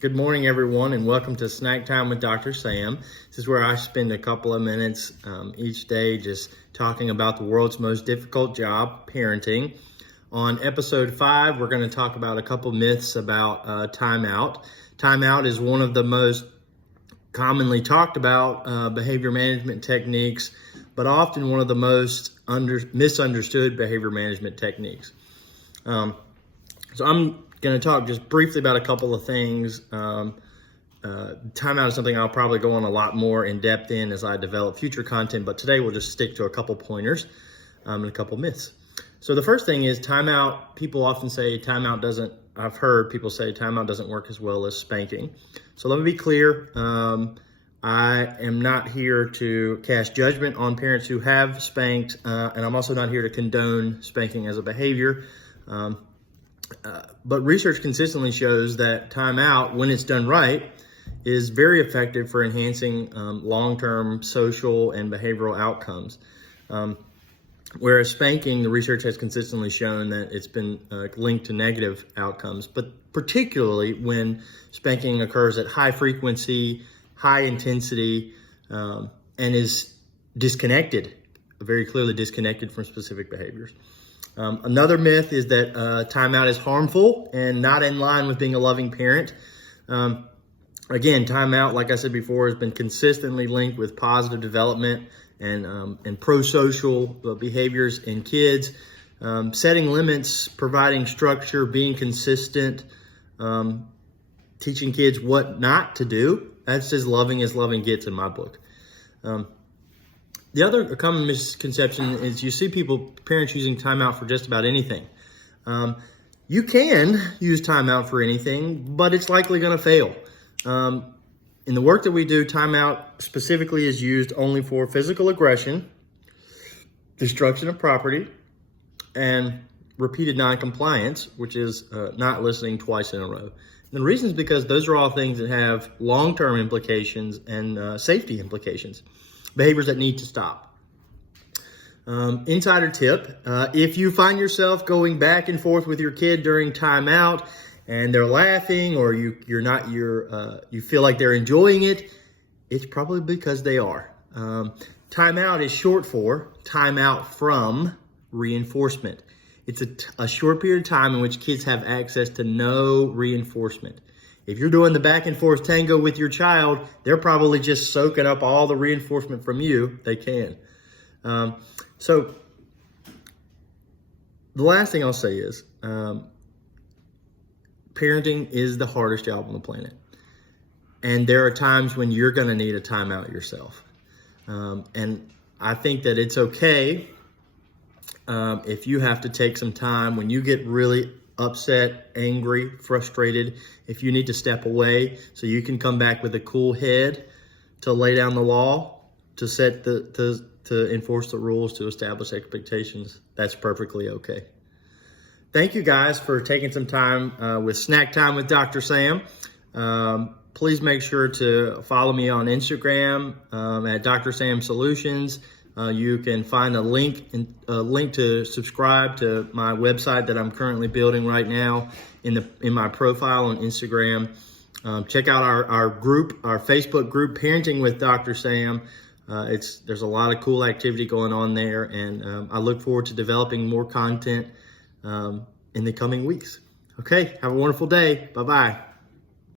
Good morning, everyone, and welcome to Snack Time with Dr. Sam. This is where I spend a couple of minutes each day just talking about the world's most difficult job, parenting. On episode 5, we're going to talk about a couple myths about timeout. Timeout is one of the most commonly talked about behavior management techniques, but often one of the most misunderstood behavior management techniques. So I'm going to talk just briefly about a couple of things. Timeout is something I'll probably go on a lot more in depth in as I develop future content, but today we'll just stick to a couple pointers and a couple myths. So the first thing is timeout. People often say I've heard people say timeout doesn't work as well as spanking. So let me be clear. I am not here to cast judgment on parents who have spanked, and I'm also not here to condone spanking as a behavior. But research consistently shows that timeout, when it's done right, is very effective for enhancing long-term social and behavioral outcomes. Whereas spanking, the research has consistently shown that it's been linked to negative outcomes, but particularly when spanking occurs at high frequency, high intensity, and is disconnected, very clearly disconnected from specific behaviors. Another myth is that timeout is harmful and not in line with being a loving parent. Again, timeout, like I said before, has been consistently linked with positive development and pro-social behaviors in kids. Setting limits, providing structure, being consistent, teaching kids what not to do. That's as loving gets in my book. The other common misconception is you see parents using timeout for just about anything. You can use timeout for anything, but it's likely going to fail. In the work that we do, timeout specifically is used only for physical aggression, destruction of property, and repeated noncompliance, which is not listening twice in a row. And the reason is because those are all things that have long-term implications and safety implications. Behaviors that need to stop. Insider tip, if you find yourself going back and forth with your kid during timeout and they're laughing or you feel like they're enjoying it, it's probably because they are. Timeout is short for timeout from reinforcement. It's a short period of time in which kids have access to no reinforcement. If you're doing the back and forth tango with your child, they're probably just soaking up all the reinforcement from you they can. So the last thing I'll say is parenting is the hardest job on the planet. And there are times when you're going to need a timeout yourself. And I think that it's okay if you have to take some time when you get really upset, angry, frustrated, if you need to step away so you can come back with a cool head to lay down the law, to set to enforce the rules, to establish expectations, that's perfectly okay. Thank you guys for taking some time with Snack Time with Dr. Sam. Please make sure to follow me on Instagram at Dr. Sam Solutions. You can find a link to subscribe to my website that I'm currently building right now in my profile on Instagram. Check out our group, our Facebook group, Parenting with Dr. Sam. There's a lot of cool activity going on there, and I look forward to developing more content in the coming weeks. Okay, have a wonderful day. Bye-bye.